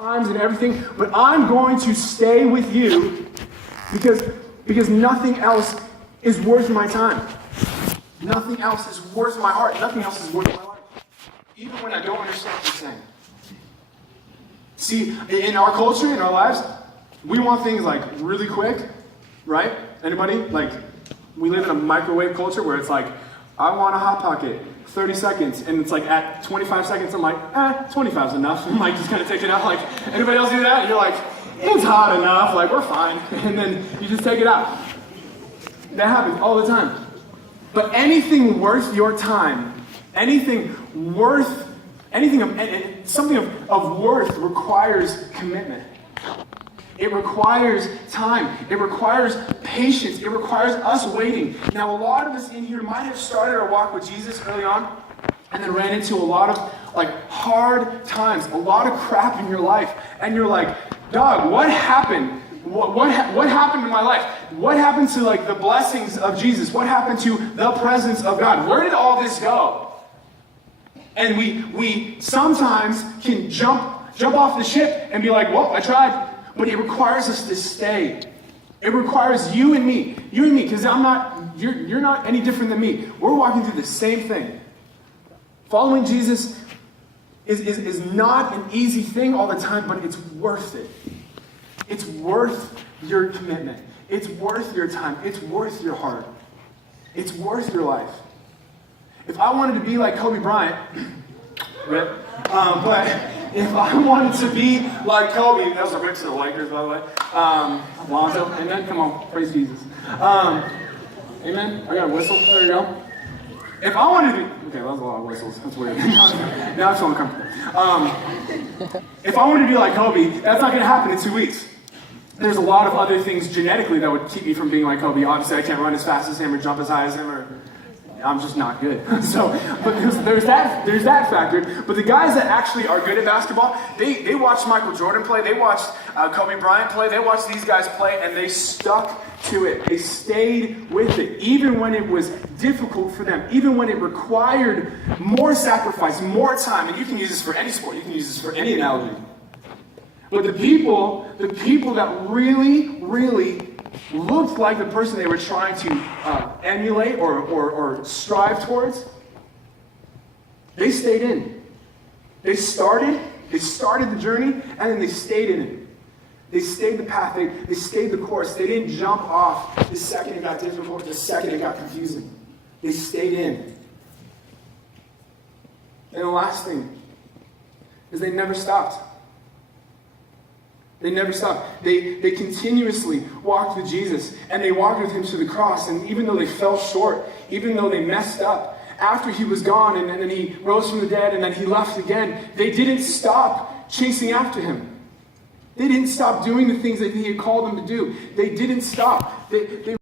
times and everything, but I'm going to stay with you because nothing else is worth my time. Nothing else is worth my heart. Nothing else is worth my life. Even when I don't understand what you're saying. See, in our culture, in our lives, we want things like really quick, right? Anybody? Like, we live in a microwave culture where it's like, I want a Hot Pocket, 30 seconds, and it's like at 25 seconds, I'm like, 25's enough. I'm like, just kind of take it out. Like, anybody else do that? And you're like, it's hot enough, like, we're fine. And then you just take it out. That happens all the time. But anything worth your time, something of worth requires commitment. It requires time. It requires patience. It requires us waiting. Now, a lot of us in here might have started our walk with Jesus early on and then ran into a lot of hard times, a lot of crap in your life. And you're like, dog, what happened? What happened in my life? What happened to the blessings of Jesus? What happened to the presence of God? Where did all this go? And we sometimes can jump off the ship and be like, well, I tried. But it requires us to stay. It requires you and me, because you're not any different than me. We're walking through the same thing. Following Jesus is not an easy thing all the time, but it's worth it. It's worth your commitment. It's worth your time. It's worth your heart. It's worth your life. If I wanted to be like Kobe Bryant, rip, but if I wanted to be like Kobe, that was a rip to the Lakers, by the way. Lonzo, amen? Come on, praise Jesus. Amen? I got a whistle. There you go. If I wanted to be... Okay, that was a lot of whistles. That's weird. Now I feel uncomfortable. If I wanted to be like Kobe, that's not going to happen in 2 weeks. There's a lot of other things genetically that would keep me from being like Kobe. Obviously, I can't run as fast as him or jump as high as him, or I'm just not good. But there's that factor. But the guys that actually are good at basketball, they watched Michael Jordan play, they watched Kobe Bryant play, they watched these guys play, and they stuck to it. They stayed with it, even when it was difficult for them, even when it required more sacrifice, more time. And you can use this for any sport. You can use this for any analogy. But the people that really, really looked like the person they were trying to emulate or strive towards, they stayed in. They started the journey, and then they stayed in it. They stayed the path, they stayed the course. They didn't jump off the second it got difficult, the second it got confusing. They stayed in. And the last thing is they never stopped. They never stopped. They continuously walked with Jesus, and they walked with him to the cross. And even though they fell short, even though they messed up, after he was gone and then he rose from the dead and then he left again, they didn't stop chasing after him. They didn't stop doing the things that he had called them to do. They didn't stop. They